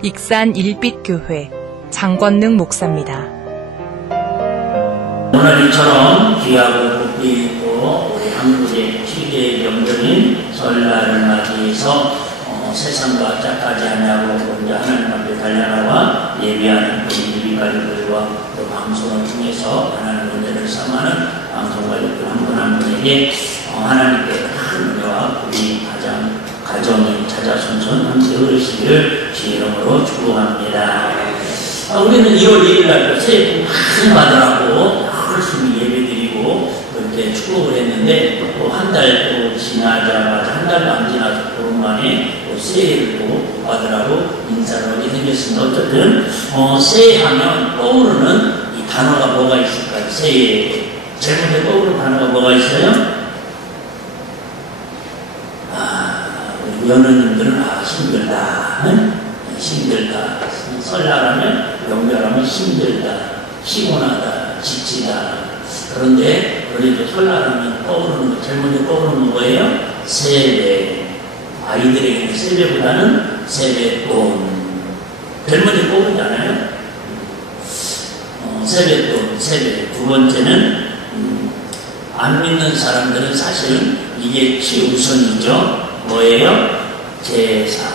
익산 일빛교회 장권능 목사입니다. 오늘 이처럼 귀하고 복이 있고 우리 한국의 최대 명절인 설날을 맞이해서 세상과 짝하지 아니하고 혼자 하나님 앞에 달려나와 예배하는 우리 가족들과 또 방송을 통해서 하나님 은혜를 삼하는 방송 가족들 한 분 한 분에게 하나님께 큰 은혜와 우리 가정이 자자손손 함께 흐르시기를 주의 이름으로 축복합니다. 우리는 1월 1일 날 새해 복 많이 받으라고 열심히 예배드리고 그렇게 축복을 했는데 또 한 달 또 지나자마자 한 달도 안 지나서 그런 만에 또 새해를 또 복 받으라고 인사를 하게 생겼습니다. 어쨌든 새해 하면 떠오르는 이 단어가 뭐가 있을까요? 새해 제일 먼저 떠오르는 단어가 뭐가 있어요? 우리 연우님들은 힘들다. 힘들다. 설날하면 명절하면 힘들다. 피곤하다. 지치다. 그런데 그래도 설날하면 떠오르는 거 제일 먼저 떠오르는 거 뭐예요? 세배. 아이들에게는 세배보다는 세뱃돈. 제일 먼저 떠오르잖아요. 세뱃돈, 세배. 두 번째는 안 믿는 사람들은 사실은 이게 최우선이죠. 뭐예요? 제사.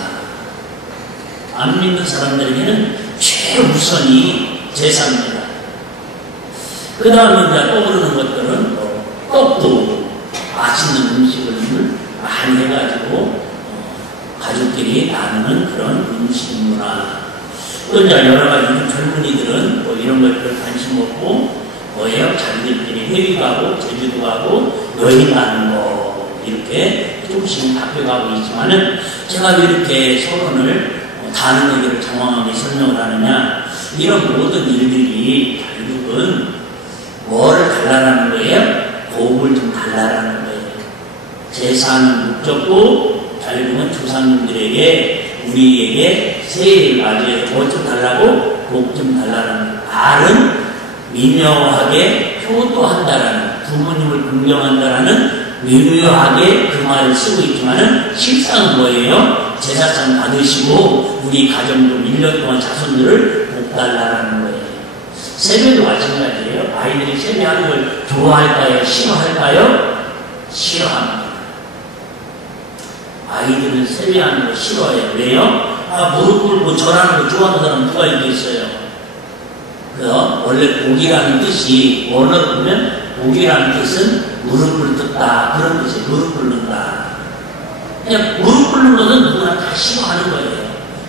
안 믿는 사람들에게는 최우선이 제사입니다. 그 다음에 이제 떠오르는 것들은 떡도 맛있는 음식을 많이 해가지고 가족끼리 나누는 그런 음식 문화. 또 이제 여러 가지 젊은이들은 뭐 이런 것들 관심 없고 뭐예요? 자기들끼리 해외 가고 제주도 가고 여행 가는 거 이렇게 조금씩 바뀌어가고 있지만은 제가 이렇게 서론을 다른 얘기를 장황하게 설명을 하느냐, 이런 모든 일들이 결국은 뭐를 달라라는 거예요? 복을 좀 달라라는 거예요. 제사하는 목적도 결국은 조상님들에게 우리에게 새해를 맞이해서 뭐 좀 달라고? 복 좀 달라라는 거예요. 말은 미묘하게 효도한다라는, 부모님을 긍정한다라는 미묘하게 그 말을 쓰고 있지만은 실상은 뭐예요? 제사상 받으시고 우리 가정 좀 1년 동안 자손들을 복달라라는 거예요. 세배도 마찬가지예요. 아이들이 세배하는 걸 좋아할까요? 싫어할까요? 싫어합니다. 아이들은 세배하는 거 싫어해요. 왜요? 무릎 꿇고 절하는 거 좋아하는 사람 누가 있겠어요? 원래 복이라는 뜻이 원어로 보면 복이라는 뜻은 무릎을 뜯다 그런 뜻이에요. 무릎 꿇는다. 그냥 무릎 꿇는 것은 누구나 다 싫어하는 거예요.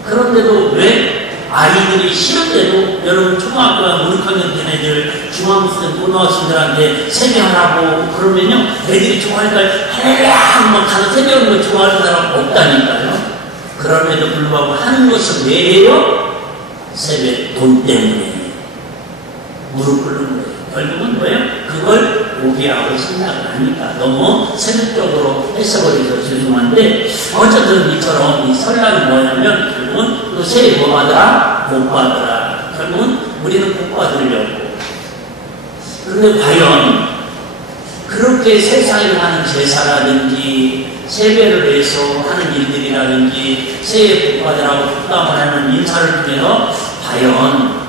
그런데도 왜 아이들이 싫은데도 여러분 초등학교와 무릎 학년 된 애들 중학생 고등학생들한테 세배하라고 그러면요 애들이 좋아할까요? 할렐루야 막 가서 세배하는 거 좋아하는 사람 없다니까요. 그럼에도 불구하고 하는 것은 왜예요? 세배 돈 때문에 무릎 꿇는 거예요. 결국은 뭐예요? 그걸 복이라고 생각을 하니까 너무 세속적으로 해석을 해서 죄송한데 어쨌든 이처럼 이 설날이 뭐냐면 결국은 또 새해 뭐 받아라? 복 받아라. 결국은 우리는 복 받으려고. 그런데 과연 그렇게 세상에 하는 제사라든지 세배를 해서 하는 일들이라든지 새해 복 받으라고 축담을 하는 인사를 통해서 과연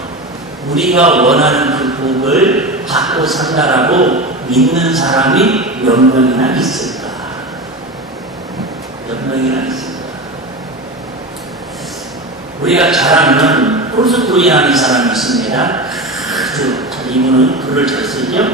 우리가 원하는 그 복을 받고 산다라고 믿는 사람이 몇 명이나 있을까? 몇 명이나 있을까? 우리가 잘 아는 톨스토이라는 사람이 있습니다. 이분은 글을 잘 쓰죠.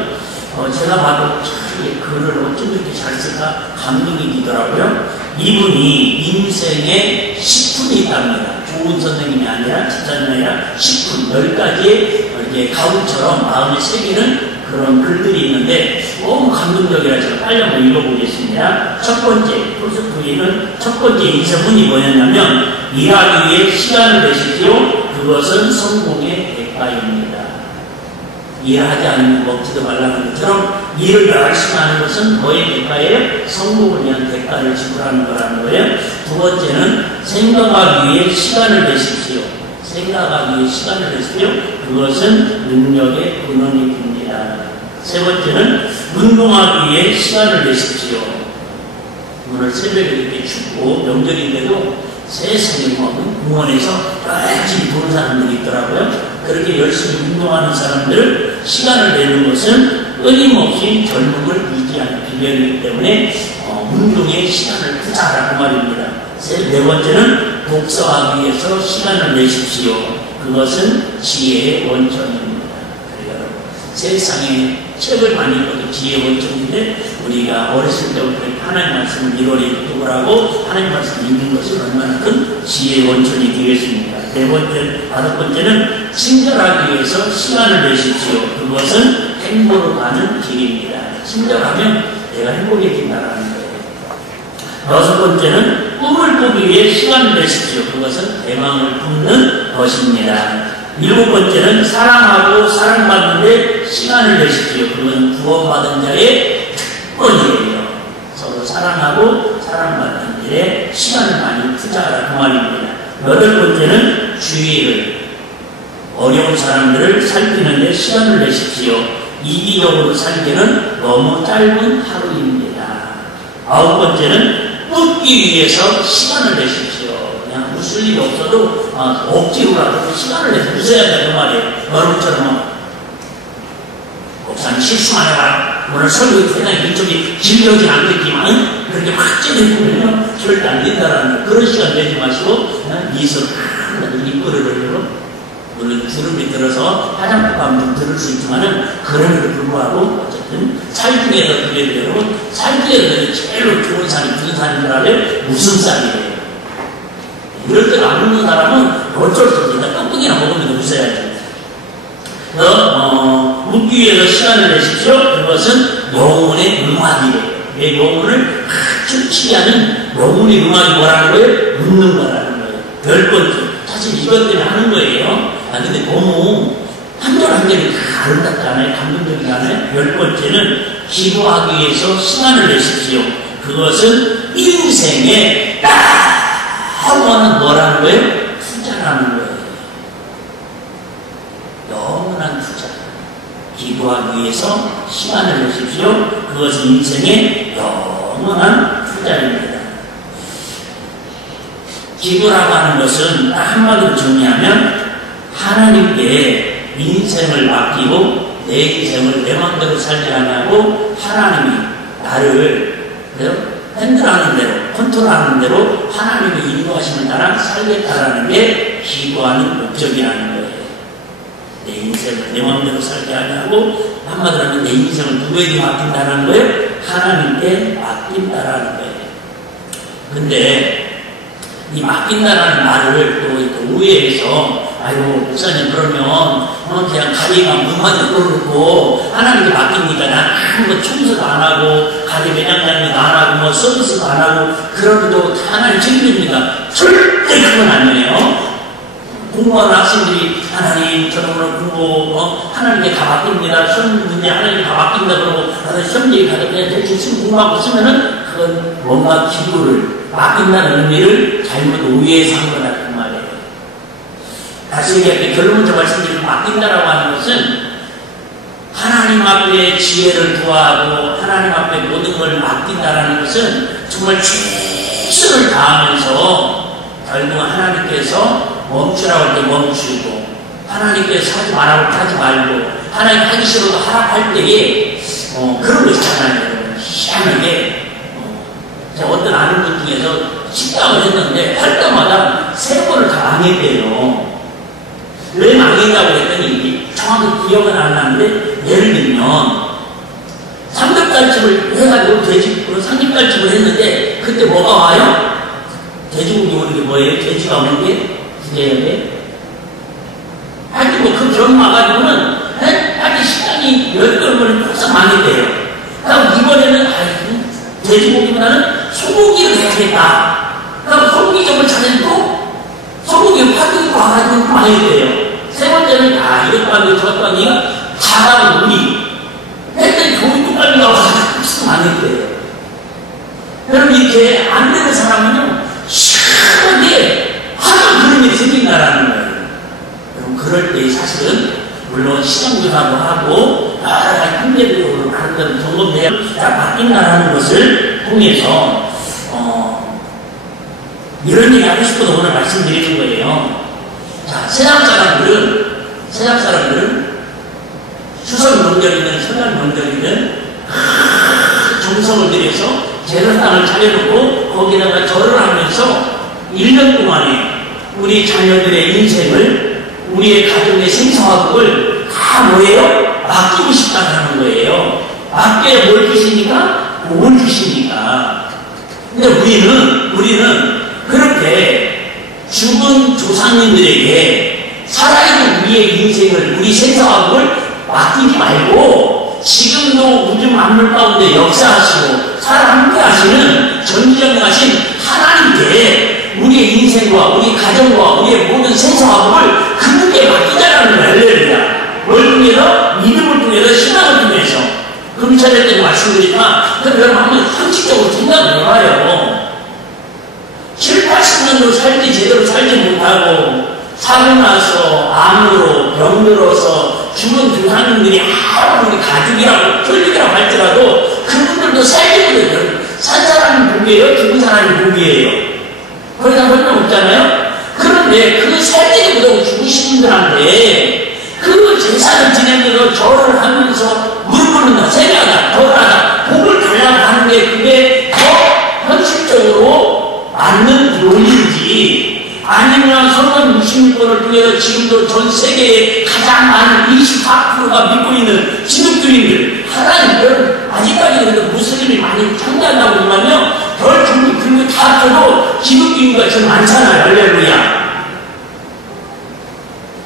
제가 봐도 이 글을 어쩜 이렇게 잘 쓸까 감동이 되더라고요. 이분이 인생에 10분이 있답니다. 좋은 선생님이 아니라 집사님이 아니라 10분, 10가지의 가구처럼 마음에 새기는 그런 글들이 있는데 너무 감동적이라 제가 빨리 한번 읽어보겠습니다. 첫 번째, 톨스토이는 첫 번째 인생문이 뭐였냐면 일하기 위해 시간을 내십시오. 그것은 성공의 대가입니다. 일하지 않으면 먹지도 말라는 것처럼 일을 열심히 하는 것은 뭐의 대가예요? 성공을 위한 대가를 지불하는 거라는 거예요. 두 번째는 생각하기 위해 시간을 내십시오. 생각하기 위해 시간을 내십시오. 그것은 능력의 근원이 됩니다. 세 번째는 운동하기 위해 시간을 내십시오. 오늘 새벽에 이렇게 춥고 명절인데도 세상에 공원에서 열심히 도는 사람들이 있더라고요. 그렇게 열심히 운동하는 사람들을 시간을 내는 것은 끊임없이 젊음을 유지하는 비결이기 때문에 운동에 시간을 투자하라고 말입니다. 네 번째는 독서하기 위해서 시간을 내십시오. 그것은 지혜의 원천입니다. 여러분, 세상에 책을 많이 읽어도 지혜의 원천인데 우리가 어렸을 때부터 하나님 말씀을 일월에 묵독을 하고 하나님 말씀을 읽는 것이 얼마나 큰 지혜의 원천이 되겠습니까? 네 번째, 다섯 번째는 친절하기 위해서 시간을 내십시오. 그것은 행복으로 가는 길입니다. 친절하면 내가 행복해진다는 거예요. 여섯 번째는 꿈을 꾸기 위해 시간을 내십시오. 그것은 대망을 품는 것입니다. 일곱 번째는 사랑하고 사랑받는데 시간을 내십시오. 그것은 구원받은 자의 특권이에요. 서로 사랑하고 사랑받는 일에 시간을 많이 투자하라 그 말입니다. 여덟 번째는 주의를 어려운 사람들을 살피는데 시간을 내십시오. 이기적으로 살기는 너무 짧은 하루입니다. 아홉 번째는 웃기 위해서 시간을 내십시오. 그냥 웃을 일이 없어도 억지로라도 시간을 내서 웃어야 된다는 말이에요. 여러분처럼 목사님 실수만 해봐라. 오늘 설교 대단히 이쪽이 길려진 않겠지만 그렇게 확 찌르면 절대 안 된다라는 그런 시간 내지 마시고 미소 하나도 입꼬리를 흘리고 물론 주름이 들어서 화장품 감도 들을 수 있지만은 그럼에도 불구하고 어쨌든 살 중에서 그게 되고 살 중에서 제일 좋은 산이 무슨 산인 줄 알아요? 웃음살이에요. 이럴 때가 안 웃는 사람은 어쩔 수 없습니다. 깍두기나 먹으면서 웃어야지. 웃기 위해서 시간을 내십시오. 그것은 영혼의 음악이에요. 내 영혼을 춤추게 하는 영혼의 음악이 뭐라는 거예요? 웃는 거라는 거예요. 열 번째. 사실 이것 때문에 하는 거예요. 근데 너무 한 절 한 절이 다 아름답잖아요. 감동적이잖아요. 열 번째는 기도하기 위해서 시간을 내십시오. 그것은 인생의 영원한 뭐라는 거예요? 투자라는 거예요. 영원한 투자. 기도하기 위해서 시간을 내십시오. 그것은 인생의 영원한 투자입니다. 기도라고 하는 것은 한마디로 정리하면 하나님께 인생을 맡기고 내 인생을 내 마음대로 살지 않냐고 하나님이 나를 핸들하는 대로 컨트롤하는 대로 하나님의 인도하시는 따라 살겠다라는 게 기도하는 목적이라는 거예요. 내 인생을 내 마음대로 살지 않냐고 한마디로 하면 내 인생을 누구에게 맡긴다는 거예요? 하나님께 맡긴다라는 거예요. 근데 이 맡긴다라는 말을 또 오해해서 아이고 목사님 그러면 그냥 가게만 문만 열어놓고 하나님께 맡깁니까? 난 아무것도 청소도 안 하고 가게 매장 다니기도 안 하고 뭐 서비스도 안 하고 그러면도 다 하나님 책임집니다. 절대 그건 아니에요. 공부하는 학생들이 하나님 저는 오늘 공부 하나님께 다 맡깁니다. 시험 문제 하나님께 다 맡깁니다. 그러고 시험지에 가서 그냥 대충 공부하고 쓰면은 그건 뭔가 기도를 맡긴다는 의미를 잘못 오해해서 한 거다 그 말이에요. 다시 얘기할게 결론부터 말씀드리면 맡긴다라고 하는 것은 하나님 앞에 지혜를 구하고 하나님 앞에 모든 걸 맡긴다라는 것은 정말 최선을 다하면서 결국은 하나님께서 멈추라고 할 때 멈추고 하나님께서 하지 말라고 하지 말고 하나님 하기 싫어도 하락할 때에 그런 거 있잖아요. 희한하게 제가 어떤 아는 분 중에서 식당을 했는데 할 때마다 세 번을 다 망했대요. 왜 망했다고 했더니 정확히 기억은 안 나는데 예를 들면 삼겹살집을 해가지고 돼지고기로 삼겹살집을 했는데 그때 뭐가 와요? 돼지고기 오는 게 뭐예요? 돼지가 오는 게 구제해야 하여튼 그 경마가지고는 하여튼 식당이 10번을 항상 망했대요. 그럼 이번에는 돼지고기보다는 소고기를 해야겠다. 그럼 소고기점을 찾아내고 소고기 파티로 와가지고 망했대요. 세 번째는 이것도 아니고 저것도 아니고 다가는 우리 했더니 교육도 빨리 나와서 망했대요. 여러분 이렇게 안 되는 사람은요 시원하게 하도 그런 일이 생긴다라는 거예요. 여러분 그럴 때 사실은 물론 시험교사도 하고 여러 가지 힘들고 하는 경험대가 바뀐다라는 것을 통해서 이런 얘기 하고 싶어서 오늘 말씀드리는 거예요. 자, 세상 사람들은 추석 명절이든 설날 명절이든 정성을 들여서 제사상을 차려놓고 거기다가 절을 하면서 1년 동안에 우리 자녀들의 인생을, 우리의 가정의 생사화복을 다 뭐예요? 맡기고 싶다는 거예요. 맡겨야 뭘 주시니까? 복을 주시니까. 근데 우리는 그렇게 죽은 조상님들에게 살아있는 우리의 인생을, 우리 생사화복을 맡기지 말고 지금도 우주 만물 가운데 역사하시고 함께 하시는 전지전능하신 하나님께 우리의 인생과 우리 가정과 우리의 모든 생사화복을 그분께 맡기자라는 거예요. 할렐루야. 뭘 통해서? 믿음을 통해서, 신앙을 통해서. 금차례 때 말씀드리지만 그럼 여러분 한번 상식적으로 생각을 해봐요. 7, 80년도 제대로 살지 못하고 사고 나서 암으로 병들어서 죽은 조상님들이 우리 가족이라고 혈육이라고 할지라도 그분들도 살기거든요. 산 사람이 복이에요? 죽은 사람이 복이에요? 거기다 설명 없잖아요? 그런데 그 살기를 못하고 죽으신 분들한테 그 제사를 지내면서 절을 하면서 무릎 꿇는다, 세배하다, 절하다, 복을 달라고 하는 게 그게 더 현실적으로 맞는 논리인지 아니면 성경 66권을 통해서 지금도 전 세계에 가장 많은 24%가 믿고 있는 기독교인들, 하나님은 아직까지 그래도 무슬림이 많이 참가한다고 하면 별 종류 그런 거 다 합쳐도 기독교인가 좀 많잖아요. 할렐루야.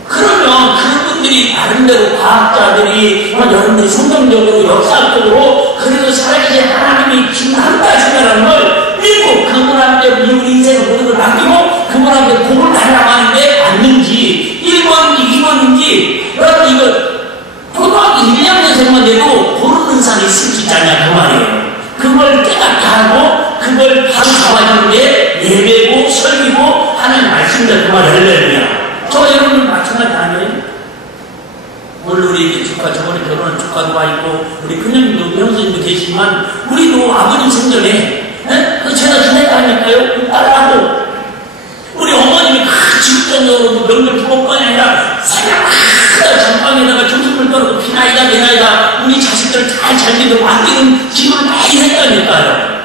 그러면 그분들이 나름대로 과학자들이 여러분들이 성경적으로 역사적으로 그래도 살아계신 하나님이 지금 함께하신다는 걸 믿고 그분한테 우리 인생을 모든 걸 맡기고 그분한테 복을 달라고 하는데 맞는지 1번인지 2번인지 여러분 이거 초등학교 1학년생만 돼도 모르는 사람이 있을 수 있잖냐 그 말이에요. 그걸 깨닫게 하고 그걸 바로 잡아주는 게 예배고 설교고 하나님 말씀이다 그 말이 할렐루야. 저 여러분 마찬가지 아니에요? 물론 우리 조카 저번에 결혼한 조카도 와 있고 우리 큰형님도 형수님도 계시지만 우리도 아버님 생전에 그 제가 지냈다니까요. 딸하고 우리 어머님이 지극정적으로 명절 2번뿐이 아니라 새벽마다 전방에다가 점심을 떨고 비나이다 우리 자식들 잘 믿고 맡기는 기도를 많이 했다니까요.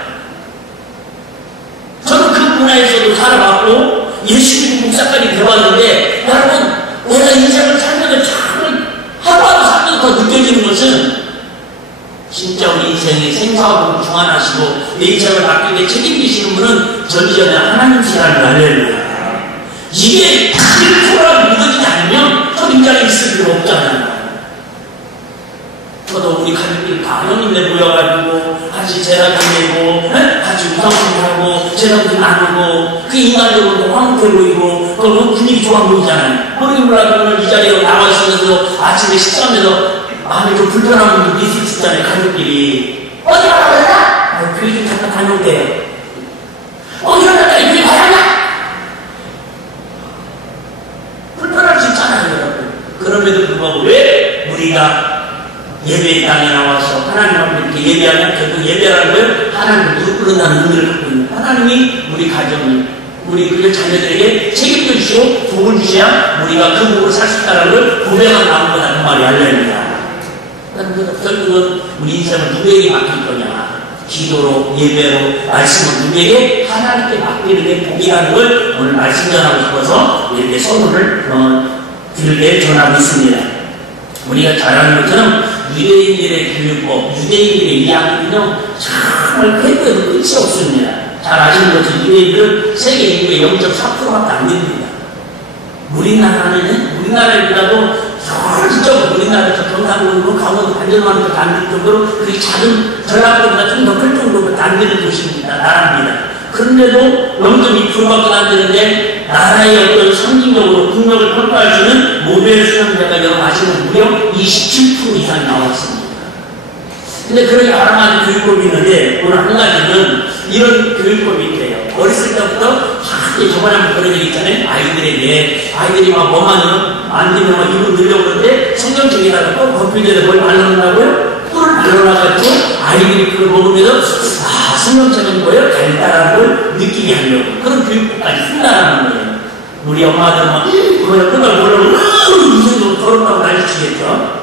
저는 그 문화에서도 살아봤고 예수 믿고 목사까지 되어왔는데 여러분 내가 인생을 살면서 참 하루하루 살면서 더 느껴지는 것은 진짜 우리 인생의 생사화복을 중환하시고 내 인생을 맡기게 책임지시는 분은 전지전에 하나님이시라는 할렐루야. 이게 1%라고 믿어지지 않으면 저 인자가 있을 필요 없잖아요. 저도 우리 가족들 다 형님네 모여가지고 같이 제사 지내고 같이 우상숭배하고 제사도 나누고 그 인간적으로도 화목해 보이고 또 분위기 좋아 보이잖아요. 모르게 몰라도 오늘 이 자리에 나와 있으면서 아침에 식사하면서 마음이 좀 불편한 분도 있을 수 있잖아요. 가족끼리 어디 가라고 했나? 교회 좀 잠깐 다녀올게요. 어디 가라고 했나? 교회 가라냐? 불편할 수 있잖아요. 여러분. 그럼에도 불구하고 왜 우리가 예배의 땅에 나와서 하나님 앞에 이렇게 예배하면 결국 예배라는 걸 하나님을 무릎 꿇는다는 의미를 갖고 있는 하나님이 우리 가정을 우리 그 자녀들에게 책임져 주시고 복을 주셔야 우리가 그 복을 살 수 있다는 걸 고백하고 나온 거다 그 말이 할렐루야. 결국은 우리 인생을 누구에게 맡길 거냐 기도로 예배로 말씀을 누구에게 하나님께 맡기는 게 복이라는 걸 오늘 말씀 전하고 싶어서 이렇게 선언을 드리게 전하고 있습니다. 우리가 잘 아는 것처럼 유대인들의 교육법, 유대인들의 이야기는요 정말 회고에도 끝이 없습니다. 잘 아시는 것처럼 유대인들은 세계 인구의 0.4%밖에 안 됩니다. 우리나라보다도 훨씬 우리나라에서 경상도, 강원도, 반전만도 안 될 정도로 그 작은 전라도보다 좀 더 클 정도로 안 되는 도시입니다. 나라입니다. 그런데도 0.2%밖에 안 되는데 나라의 어떤 상징적으로 국력을 평가할 수 있는 모델 수상자가 여러분 아시는 무려 27% 이상이 나왔습니다. 근데 그런 여러 가지 교육법이 있는데 오늘 한 가지는 이런 교육법이 있대요. 어렸을 때부터 저번에 한번 그런 얘기 있잖아요. 아이들이 막 뭐만 안 되면 막 입을 늘려고 그러는데 성경책에다가 또 건필대에 뭘 발라놓는다고요? 꿀을 발라놔가지고 아이들이 그걸 먹으면서 성경책은 뭐예요? 달달한 걸 느끼게 하려고 그런 교육까지 쓴다는 거예요. 우리 엄마들 막 그걸 모르고 무슨 더럽다고 난리치겠죠.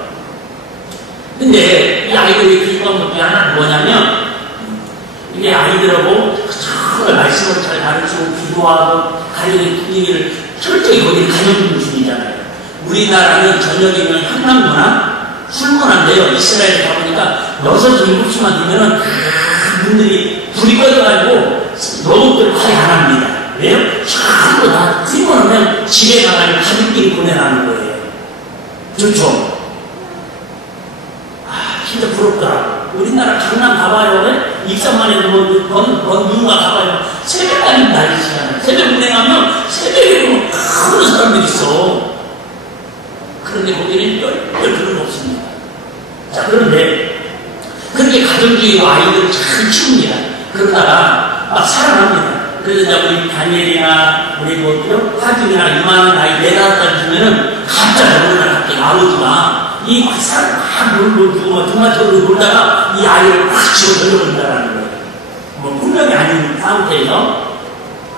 근데 이 아이들이 교육한 것 중에 하나는 뭐냐면 이게 아이들하고 정말 말씀을 잘 가르치고 기도하고 가정의 분위기를 철저히 거기는 가정중심이잖아요. 우리나라는 저녁이면 한강문화, 술문화인데요. 이스라엘에 가보니까 6, 7시만 되면은 분들이 불이 꺼져가지고 노동들 거의 안 합니다. 왜요? 전부 다 튀어나오면 집에 가가지고 가족끼리 보내라는 거예요. 좋죠? 진짜 부럽더라. 우리나라 강남 가봐요. 입산만 해도 건유가 가봐요. 새벽까지 난리치잖아요. 새벽 운행하면 새벽에 큰 사람들이 있어. 그런데 거기는 별 필요는 없습니다. 자, 그런데 그렇게 가정주의로 아이들을 잘 키웁니다. 그러다가 막 살아납니다. 그래서 이제 우리 다니엘이나 우리 뭐 하진이나 이만한 아이 4-5살 주면은 갑자기 어느 날 갑자기 아버지가 이 사람 막 놀고 막 토마토로 놀다가 이 아이를 확 집어 던져버린다라는 거예요. 뭐 분명히 아닌 상태에서.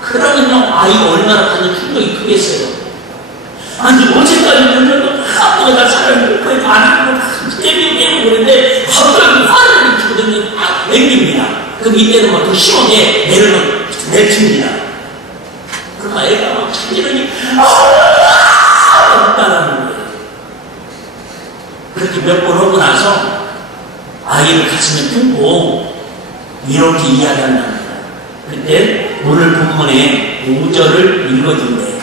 그러면요 아이가 얼마나 받는 충격이 크겠어요. 아니 어제까지 던져도 아빠가 다 사람을 거의 안 하고 깨비고 그러는데 갑자기 화를 치거든요. 앵깁니다. 그럼 이때는 뭐 더 심하게 애를 내칩니다. 그럼 애가 막 참지르니 없다라는 거예요. 그렇게 몇 번 하고 나서 아이를 가슴에 품고 이렇게 이야기한답니다. 그때 오늘 본문에 5절을 읽어준대요.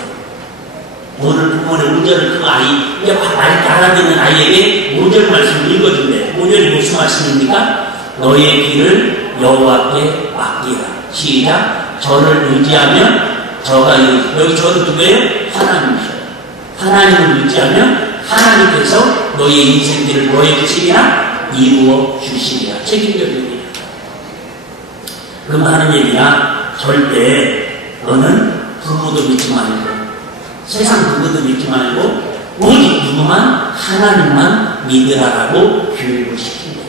오늘 본문에 5절을 그 아이, 아직 알아듣는 아이에게 5절 말씀을 읽어준대요. 5절이 무슨 말씀입니까? 너의 길을 여호와께 맡기라. 시작. 저를 의지하면 저가 이루시고, 여기 저는 누구예요? 하나님이셔요. 하나님을 의지하면 하나님께서 너의 인생길을 너의 뜻이나 이루어 주시리라. 책임져주리라. 그럼 하는 얘기야. 절대 너는 부모도 믿지 말고 세상 누구도 믿지 말고 오직 누구만 하나님만 믿으라라고 교육을 시킨대요.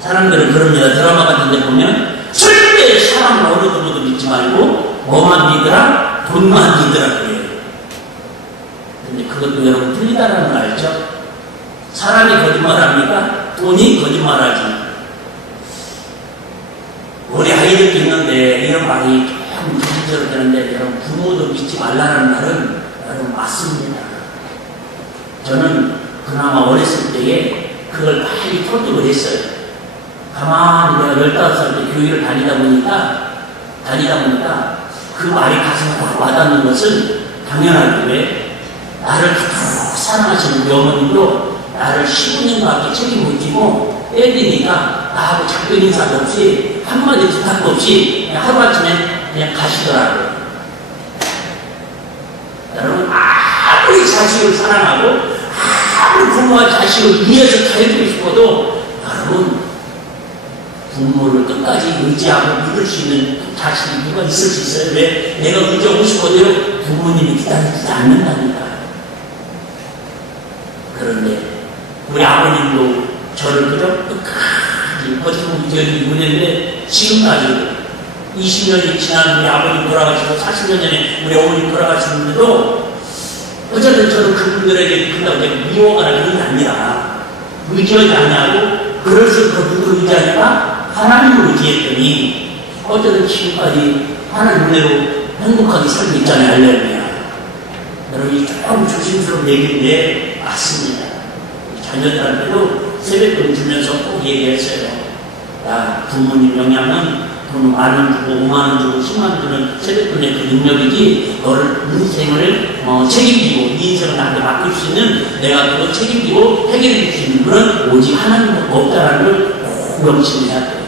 사람들은 그럽니다. 드라마 같은 데 보면 절대 사람 어느 누구도 믿지 말고 뭐만 믿으라? 돈만 믿으라 그래요. 근데 그것도 여러분 틀리다라는 거 알죠? 사람이 거짓말합니까? 돈이 거짓말하지. 우리 아이들도 있는데 이런 말이 조금 조심스럽게 되는데 여러분 부모도 믿지 말라는 말은 여러분 맞습니다. 저는 그나마 어렸을 때에 그걸 빨리 터득을 했어요. 가만히 내가 15살 때 교회를 다니다 보니까 그 말이 가슴에 확 와닿는 것은 당연하게 왜 나를 그토록 사랑하시는 우리 어머님도 나를 15년밖에 책임 못 지고 애들이니까 나하고 작별 인사도 없이 한마디 부탁도 없이 그냥 하루아침에 그냥 가시더라고요. 여러분 아무리 자식을 사랑하고 아무리 부모와 자식을 위해서 다 해주고 싶어도 여러분 부모를 끝까지 의지하고 믿을 수 있는 자식이 누가 있을 수 있어요? 왜? 내가 의지하고 싶어도요 부모님이 기다리지 않는다니까요. 그런데 우리 아버님도 저를 그저 끝까지 버티고 의지했는데 지금까지 20년이 지난 우리 아버님 돌아가시고 40년 전에 우리 어머님 돌아가셨는데도 어쨌든 저는 그분들에게 그다고 미워하거나 그런 게 아니라 의지하지 않냐고 그럴수록 그 누구를 의지하니까 하나님을 의지했더니 어쨌든 지금까지 하나님 은혜로 행복하게 살고 있잖아요. 할렐루야. 여러분 이 조금 조심스러운 얘기인데 맞습니다. 자녀들한테도 새벽금 주면서 꼭 얘기했어요. 야 부모님 영향은 돈 만원 주고 5만원 주고 10만원 주는 세뱃돈의 그 능력이지 너를 인생을 책임지고 네 인생을 나한테 맡길 수 있는 내가 그거 책임지고 해결해 줄 수 있는 그런 오직 하나님밖에 없다라는 걸 꼭 명심해야 돼요.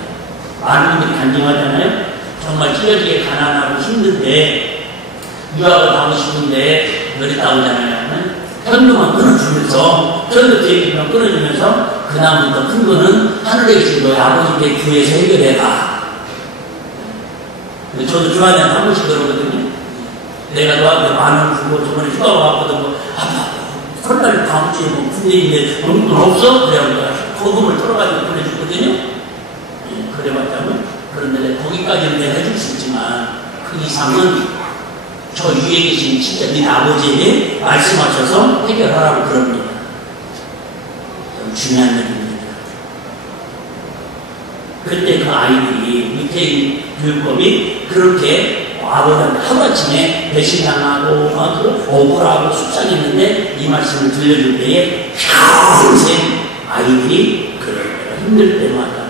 많은 분들이 간증하잖아요. 정말 찢어지게 가난하고 힘든데 유학을 가고 싶은데 어렸다 오잖아요. 현금만 끊어주면서 현금 제기만 끊어주면서 그 다음부터 큰 거는 하늘에 계신 너희 아버지께 교회에서 해결해라. 저도 주말에 한 번씩 그러거든요. 내가 너한테 만원 주고 저번에 휴가 와거든. 아빠 설날 다음 주에 뭐 군대인데 돈 없어? 그래가지고 거금을 털어가지고 보내줬거든요. 그래봤자면. 그런데 거기까지는 내가 해줄 수 있지만 그 이상은 저 위에 계신 진짜 네 아버지에게 말씀하셔서 해결하라고 그럽니다. 중요한 얘기입니다. 그때 그 아이들이 밑에 교육법이 그렇게 아버지한테 하루아침에 배신당하고 그 억울하고 속상했는데 이 말씀을 들려줄 때에 평생 아이들이 그럴 힘들 때마다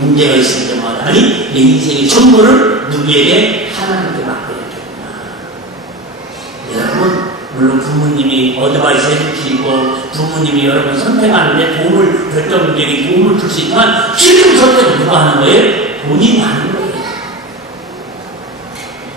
문제가 있을 때마다 아니 내 인생의 전부를 누구에게 하나님께 맡겨야겠구나. 여러분 물론 부모님이 어드바이스 해주시고 부모님이 여러분 선택하는데 결정적인 도움을 줄 수 있지만 지금 선택을 누가 하는 거예요? 본인이 하는 거예요.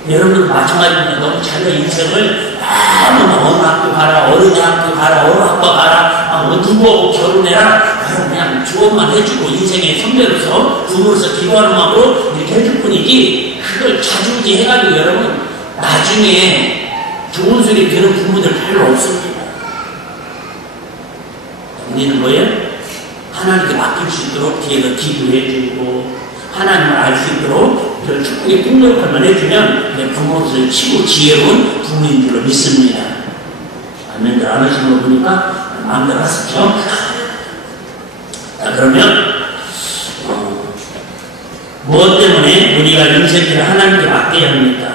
여러분 마찬가지입니다. 너무 자녀 인생을 어느 학교 가라, 어린이 학교 가라, 어느 학교 가라, 누구하고 결혼해라 그냥 조언만 해주고 인생의 선배로서 부모로서 기도하는 마음으로 이렇게 해줄 뿐이지 그걸 자주지 해가지고 여러분 나중에 좋은 소리 들은 부모들 별로 없습니다. 우리는 뭐예요? 하나님께 맡길 수 있도록 뒤에서 기도해주고 하나님을 알 수 있도록 축복의 풍요역할만 해주면 부모를 치고 지혜로운 부모인 줄로 믿습니다. 아멘들 안 하시는 거 보니까 마음대로 하시죠. 자 그러면 무엇 때문에 우리가 인생을 하나님께 맡겨야 합니까?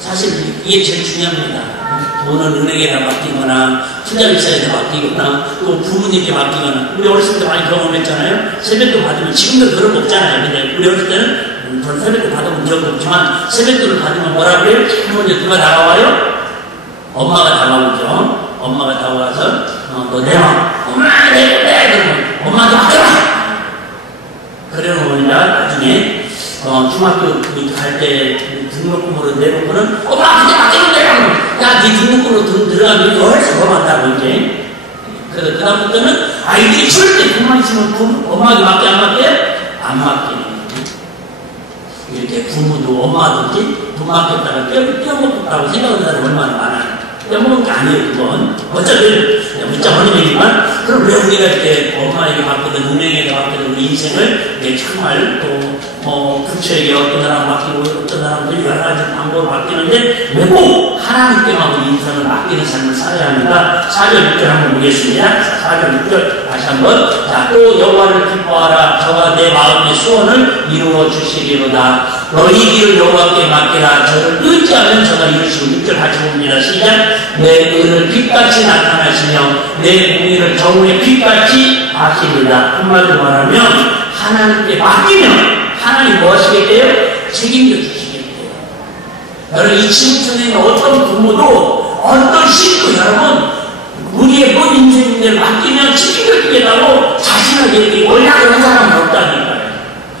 사실 이게 제일 중요합니다. 돈은 은행에다 맡기거나 투자비사에다 맡기거나 또 부모님께 맡기거나 우리 어렸을 때 많이 경험했잖아요. 세뱃돈 받으면 지금도 그런 거 없잖아요. 근데 우리 어렸을 때는 전 세뱃돈 받아본 적도 없지만 세뱃돈을 받으면 뭐라 그래요? 먼저 누가 다가와요? 엄마가 다가오죠. 엄마가 다가와서 너 내놔. 엄마 내놔. 그러면 엄마한테 맡겨라. 그러는 거니까 나중에 중학교 갈 때 등록금으로 내놓고는 엄마 그냥 맡기면 돼요. 야, 네 등록금으로 들어가면 훨씬 더 많다고 이제. 그래서 그다음부터는 아이들이 절대 돈만 있으면 엄마에게 맡겨 안 맡겨요? 안 맡기는 이렇게 부모도 엄마든지 돈 맡겼다가 떼어먹었다고 생각하는 사람이 얼마나 많아요. 떼어먹은 게 아니에요 그건. 어차피 문자 버리지만 그럼 왜 우리가 이렇게 엄마에게 맡기든 은행에게 맡기든 우리 인생을 정말 또 부처에게 어떤 사람 맡기고 어떤 사람들이 여러 가지 방법으로 맡기는데 왜 꼭 하나님께만 우리 인생을 맡기는 삶을 살아야 합니다. 4절 6절 한번 보겠습니다. 4절 6절 다시 한번. 자, 또 여호와를 기뻐하라. 저가 내 마음의 소원을 이루어 주시리로다. 너희 길을 여호와께 맡기라. 저를 의지하면 저가 이루시고 6절 같이 봅니다. 시작. 내 의를 빛같이 나타나시며 내 공의를 정오의 빛같이 하시리라. 한마디로 말하면 하나님께 맡기면 하나님 뭐 하시겠대요? 책임져 주시겠대요. 여러분 이 지구촌에 있는 어떤 부모도 어떤 신도 여러분 우리의 본 인생을 맡기면 책임져 주겠다고 자신에게 언약을 한 사람은 없다니까요.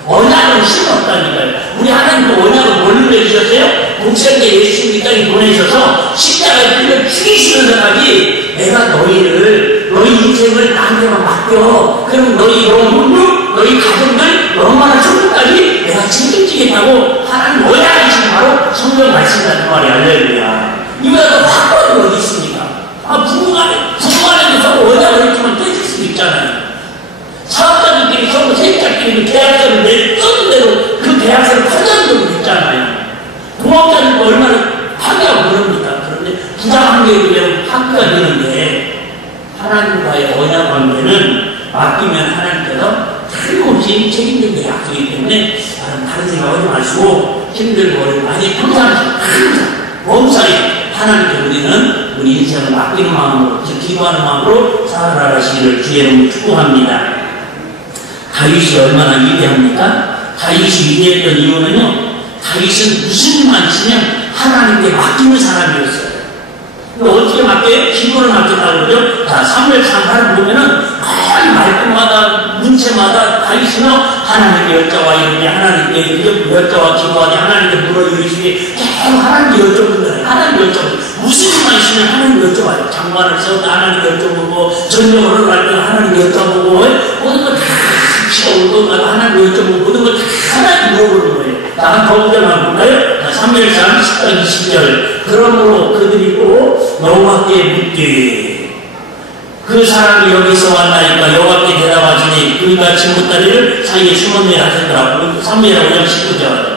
언약은 신 없다니까요. 우리 하나님도 언약을 뭘로 해주셨어요? 독생자 예수님 이 땅에 보내셔서 십자가에 끌려 죽이시면서까지 내가 너희 인생을 나한테만 맡겨. 그럼 너희 영혼도 너희 가정들 얼마나 천국까지 내가 책임지겠다고 하나님 언약이신 바로 성경 말씀이라는 말이 알려야 이보다 더 확고한 게 어디 있습니까? 부부간에도 서로 언약을 했지만 깨질 수도 있잖아요. 사업자들끼리 서로 세입자끼리 계약서를 썼는 대로 그 계약서를 파기하는 경우도 있잖아요. 동업자들도 얼마나 파기하고 그럽니까? 그런데 부자관계에 대한 파기가 되는데 하나님과의 언약 관계는 맡기면 하나님께서 틀림없이 책임지게 약속이기 때문에 다른 생각하지 마시고 힘들고 어려고 아니 항상 범사에 하나님께 우리는 우리 인생을 맡기는 마음으로 기도하는 마음으로 살아가시기를 주의 축복합니다. 다윗이 얼마나 위대합니까? 다윗이 위대했던 이유는요, 다윗은 무슨 일만 있으면 하나님께 맡기는 사람이었어요. 어떻게 맡겨요? 기도를 맡겼다고 그러죠? 자, 3절 3절을 보면은 거의 말끝마다 문체마다 다윗이는 하나님께 여쭤와 이르니 하나님께 여쭤와 기도하니 하나님께 물어 이르시니 계속 하나님께 여쭤보는 하나님께 여쭤보고 무슨 일만 있으면 하나님께 여쭤봐요. 장관을 세웠다 하나님께 여쭤보고 전쟁을 할 때 하나님께 여쭤보고 모든 걸 다 시켜오고 하나님께 여쭤보고 모든 걸 다 하나님께 물어보는 거예요. 자, 한 거부절만 볼까요? 3절 10절 20절 그러므로 그들이 또 여호와께 묻되 그 사람이 여기서 왔나니까 여호와께 대답하시니 그가 진보다리를 사이에 숨었네 하셨더라고. 3회라 5장 19절.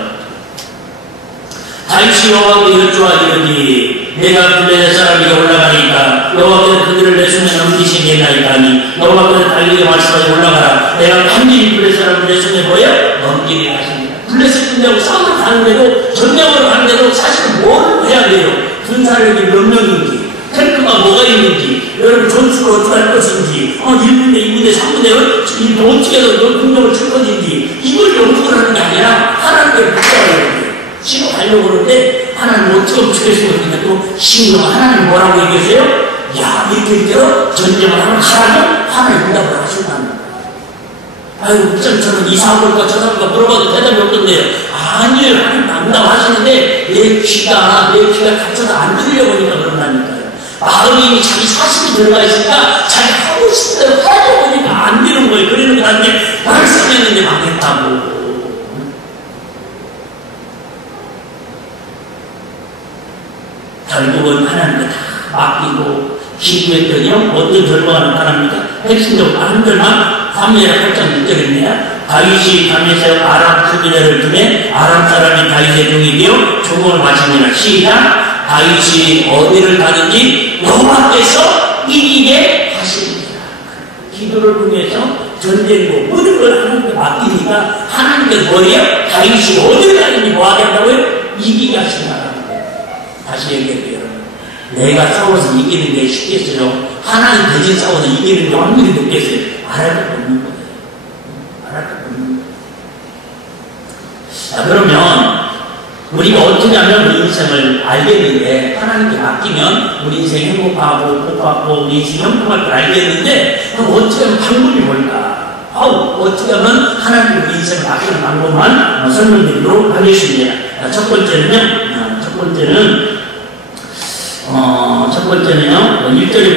다윗이 여호와께 여쭈하기르니 내가 블레셋 사람에게 올라가니까 여호와께는 그들을 내 손에 넘기시겠나이까 하니 여호와께는 다윗에게 말씀하시 올라가라. 내가 반드시 블레셋 사람을 내 손에 보여 넘기리 하십니다. 블레셋 군대하고 싸움을 가는데도 전쟁으로 가는데도 사실은 뭘 해야 돼요? 군사력이 몇 명인지 탱크가 뭐가 있는지 여러분 전술을 어떻게 할 것인지 1분대 2분대 3분대 어떻게 해서 공격을 칠 것인지 이걸 연구를 하는 게 아니라 하나님께 묻어야 돼요. 지금 가려고 그러는데 하나님 어떻게 하시겠습니까? 또 신경 하나님 뭐라고 얘기하세요? 야 이렇게 전쟁을 하면 하라면 하나님 응답을 하신다는 거예요. 아유 목사님 저는 이 사람과 저 사람과 물어봐도 대답이 없던데요. 아니에요. 하나님 응답하시는데 내 귀가 갇혀서 안 들리려고 하니까 그런다니까요. 마음이 이미 자기 사실이 들어가 있으니까 자기 하고 싶은 대로 하려고 하니까 안 되는 거예요. 그러는 거 나중에 말씀했는데 망했다고. 결국은 하나님께 다 맡기고 기도했더니요 어떤 결과가 나타납니까? 핵심적으로 한절만 3회라 8장 6절입니다. 다윗이 밤에서 아람 수비대를 두매 아람 사람이 다윗의 종이 되어 조공을 마칩니다. 시작. 다윗이 어디를 가든지 여호와께서 이기게 하십니다. 기도를 통해서 전쟁도 모든 걸 하나님께 맡기니까 하나님께 뭐예요? 다윗이 어디를 가든지 뭐 하겠다고요? 이기게 하신다는 거예요. 다시 얘기해요. 내가 싸워서 이기는 게 쉽겠어요? 하나님 대신 싸워서 이기는 게 확률이 높겠어요? 말할 것도 없는 거예요. 말할 것도 없는 거예요. 자, 그러면 우리가 어떻게 하면 우리 인생을 알겠는데 하나님께 맡기면 우리 인생 행복하고 복받고 우리 인생 형통할 걸 알겠는데 그럼 어떻게 하면 방법이 뭘까? 어떻게 하면 하나님께 우리 인생을 맡기는 방법만 설명드리도록 하겠습니다. 첫 번째는요 1절에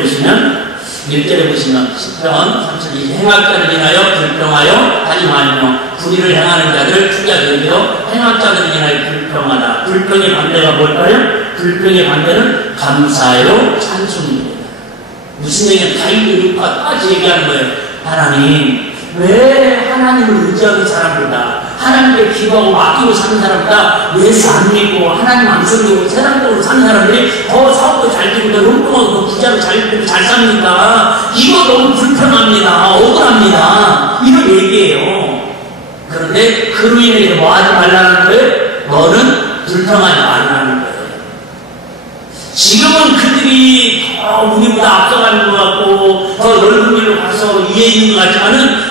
보시면 10편 32 행악자를 인하여 불평하여 하지 말며 불의를 행하는 자들을 투자하게 여기서 행악자들을 인하여 불평하다. 불평의 반대가 뭘까요? 불평의 반대는 감사요 찬송입니다. 무슨 얘기냐? 다윗의 육파까지 얘기하는 거예요. 하나님 왜 하나님을 의지하는 사람보다 하나님께 기도하고 맡기고 사는 사람보다 예수 안 믿고 하나님 안 섬기고 세상적으로 사는 사람들이 더 사업도 잘 되고 더 용통하고 더 부자로 잘 되고 잘 삽니까? 이거 너무 불편합니다. 억울합니다. 이런 얘기예요. 그런데 그로 인해서 뭐 하지 말라는 거예요? 너는 불평하지 말라는 거예요. 지금은 그들이 더 우리보다 앞서가는 것 같고 더 넓은 길로 가서 위에 있는 것 같지만은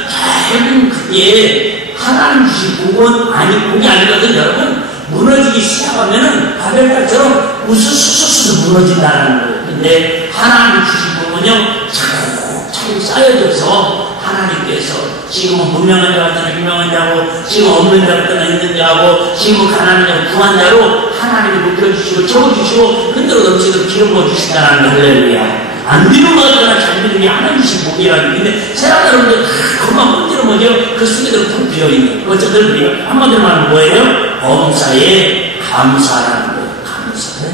결국은 그게 하나님 주신 복은 복이 아니거든. 여러분 무너지기 시작하면은 바벨탑처럼 우수수수수 무너진다는 거예요. 근데 하나님 주신 복은요 차곡차곡 쌓여져서 하나님께서 지금은 무명한 자 같으나 유명한 자고 지금 없는 자 같으나 있는 자고 지금 가난한 자고 구한 자로 하나님이 높여주시고 채워주시고 흔들어 넘치도록 기름 부어주신다는 거. 할렐루야. 안 되는 것 같거나 잘 되는 게 하나님 주신 복이라는 게 근데 세상 사람들 그만 문제로 뭐죠? 그 속에도 텅 비어있는 어쨌든 우리가 한마디로 말하면 뭐예요? 범사에 감사라는 거예요. 감사해.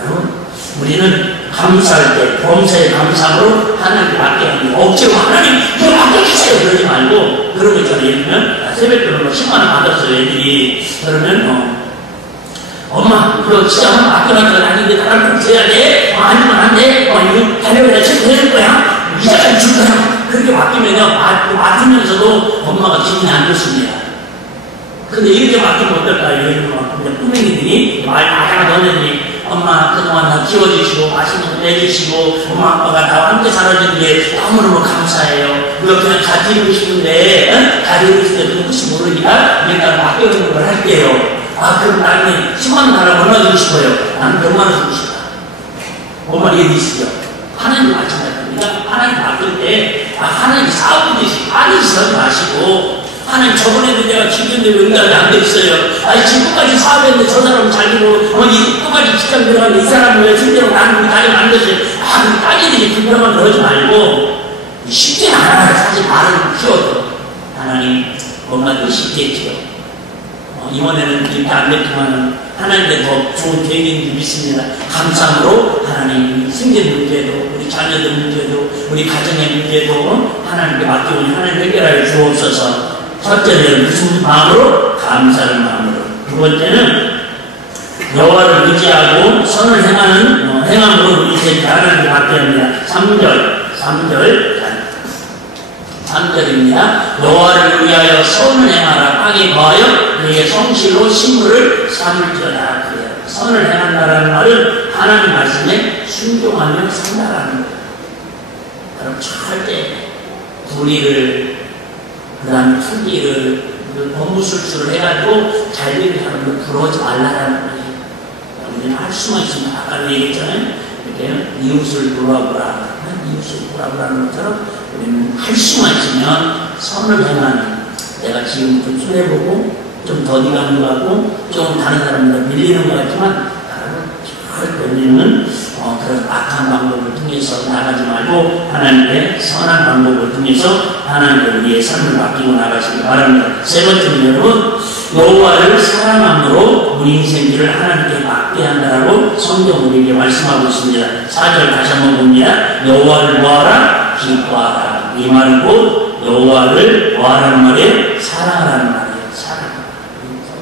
여러분 우리는 감사할 때 범사에 감사함으로 하나님께 맡게 하는 거 억지로 하나님 이거 맡겨주세요 그러지 말고 그런 거 있잖아요. 예를 들면 새벽별로 10만 원 받았어요 애들이. 그러면 엄마 그거 진짜 맡겨놓은 건 아닌데 나랑 꼭 줘야 돼? 아니면 안 돼? 이거 달려가야 체크해줄 거야? 이자까지 줄 거야? 그렇게 맡기면요 맡으면서도 엄마가 기분이 안 좋습니다. 근데 이렇게 맡기면 어떨까요? 예를 들면 꼬맹이들이 말하다가 너네들이 엄마 그동안 나 키워주시고 맛있는 거 내주시고 엄마 아빠가 나와 함께 살아주는 게 너무너무 감사해요. 우리가 그냥 다 드리고 싶은데 다 드리고 싶은데 혹시 모르니까 내가 맡겨주는 걸 할게요. 그럼 나는 10만원 달라고 얼마 주고 싶어요? 나는 100만원 주고 싶다. 뭔 얘기시죠? 하나님 마찬가지입니다. 하나님 맡길 때 하나님 싸우듯이 아니시 하지 마시고 하나님 저번에도 내가 기도했는데 왜 응답이 안 됐어요? 지금 끝까지 사업했는데 저 사람은 잘 되고 끝까지 직장 들어가는데 이 사람은 왜 진짜로 나는 다리를 안 됐어요? 따지듯이 불평만 그러지 말고 쉽지 않아요. 사실 말은 쉬워도 하나님 뭔가 더 쉽겠지요. 이번에는 이렇게 안 됐지만 하나님께 더 좋은 계획인 줄 믿습니다. 감사함으로 하나님 생계 문제도 우리 자녀들 문제도 우리 가정의 문제도 하나님께 맡기고 하나님 해결하여 주옵소서. 첫째는 무슨 마음으로? 감사의 마음으로. 두 번째는 여호와를 의지하고 선을 행함으로 우리 인생이 하나님께 맡겨야 합니다. 3절입니다. 여호와를 위하여 선을 행하라. 땅에 거하여 그에게 성실로 식물을 삼을지어다. 선을 행한다라는 말은 하나님 말씀에 순종하며 산다라는 거예요. 여러분 절대 불의를 그 다음에 투기를 법무술수를 해가지고 잘되게 하는 걸 부러워하지 말라라는 거예요. 우리는 할 수만 있으면 아까 얘기했잖아요. 이렇게 이웃을 돌아보라. 이웃을 돌아보라는 것처럼 우리는 할 수만 있으면 선을 행하는, 내가 지금 좀 손해보고 좀 더디가는 것 같고 좀 다른 사람보다 밀리는 것 같지만 절대 우리는 그런 악한 방법을 통해서 나가지 말고 하나님의 선한 방법을 통해서 하나님께 우리의 삶을 맡기고 나가시기 바랍니다. 세 번째는 여러분, 여호와를 사랑함으로 우리 인생길을 하나님께 맡게 한다라고 성경 우리에게 말씀하고 있습니다. 4절 다시 한번 봅니다. 여호와를 뭐하라? 기뻐하라. 이 말은 곧 여호와를 뭐하라는 말이에요? 사랑하라는 말이에요.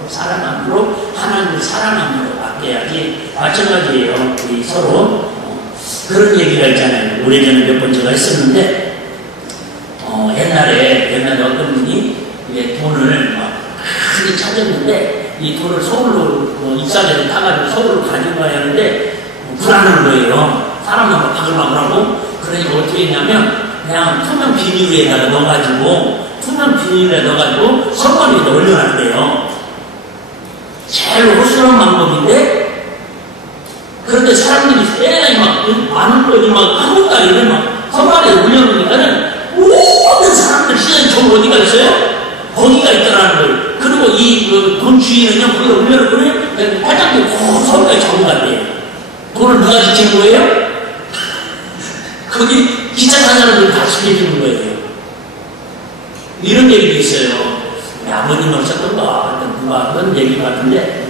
사랑함으로 하나님을 사랑함으로 맡겨야지. 마찬가지예요. 우리 서로 그런 얘기가 있잖아요. 오래전에 몇 번 제가 했었는데 옛날에 어떤 분이 이제 돈을 막 크게 찾았는데 이 돈을 서울로 입사대를 타가지고 서울로 가지고 가야 하는데 불안한 거예요. 사람들 막 바글바글하고. 그러니까 어떻게 했냐면 그냥 투명 비닐에다가 넣어가지고 선반 위에다 올려놨대요. 제일 허술한 방법인데, 그런데 사람들이 세상에 막 많은 거지 막 한국 다리를 막 선반에 올려놓으니까는 모든 사람들 시장에 저 어디가 있어요? 거기가 있더라는 거예요. 그리고 이 돈 주인은요, 거기다 올려놓고는 화장대 서울까지 잡고 갔대요. 돈을 누가 지친 거예요? 거기 기차 탄 사람들이 다 숨겨주는 거예요. 이런 얘기도 있어요. 아버님 오셨던가 누가 그런 얘기 같은데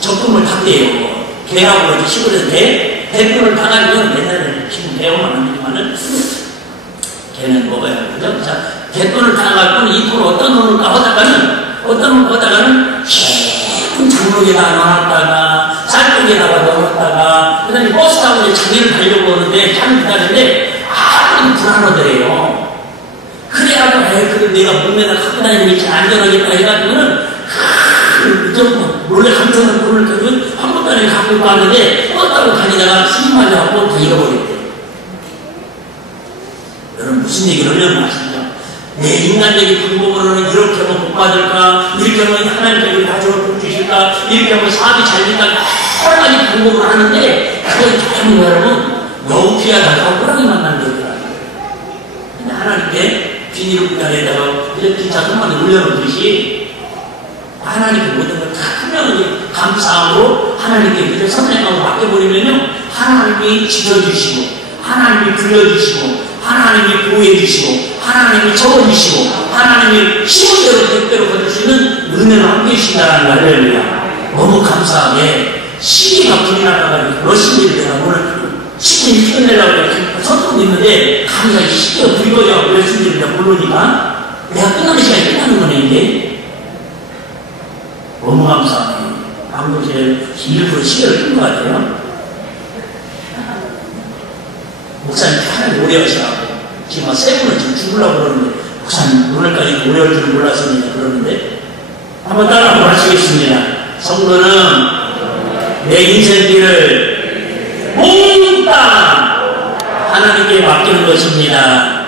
적금을 탔대요. 개라고 그러지. 시골에서 대금을 타가지고 옛날에는 지금 배우면 안 되지만은 개는 먹어야 하거든요. 자, 대돈을 타가지고 이 돈을 어떤 놈을 하다가는 깊은 장롱에다 넣어놨다가 쌀통에다가 넣어놨다가 그 다음에 버스 타고 장애를 가려고 하는데 참 기다리는데 아무리 불안하더래요. 그래가지고 그래 내가 몸에다 갖고 다니는 게 안전하겠다 해가지고는 몰래 감춰놓은 돈을 가지고 한 번도 안에 갖고 왔는데 뻗다고 다니다가 수십 맞아갖고 다 잃어버렸대. 여러분 무슨 얘기를 하려고 하십니까? 내 인간적인 방법으로는 이렇게 하면 복 받을까, 이렇게 하면 하나님께 가져올 복 주실까, 이렇게 하면 사업이 잘 된다, 여러 가지 방법을 하는데 그걸 전부 여러분 너무 피하다가 호랑이 만난 거더라고요. 근데 하나님께 비닐봉다리에다가 이렇게 기차 선반에 올려놓듯이 하나님께 모든 걸 다 투명하게 감사함으로 하나님께 그저 선행하고 맡겨버리면요, 하나님이 지켜주시고 하나님이 불려주시고 하나님이 보호해주시고 하나님이 적어주시고 하나님이 힘을 대로 택대로 거둘 수 있는 은혜를 함께 해주신다는 말이에요. 너무 감사하게 시기가 불이 나가지고 러시아를 내가 오늘 시기를 피워내려고 서투르고 있는데 감사하게 시기가 불이 거져가고 러시아를 내가 모르니까 내가 끝나는 시간이 끝나는 거네. 이제 너무 감사하네. 방금 제가 일부러 시계를 끈 것 같아요. 목사님 하나님 오래 하시라고. 지금 세 분은 지금 죽으려고 그러는데, 목사님 오늘까지 오래 할 줄 몰랐습니다. 그러는데, 한번 따라 하시겠습니다. 성도는 내 인생길을 몽땅 하나님께 맡기는 것입니다.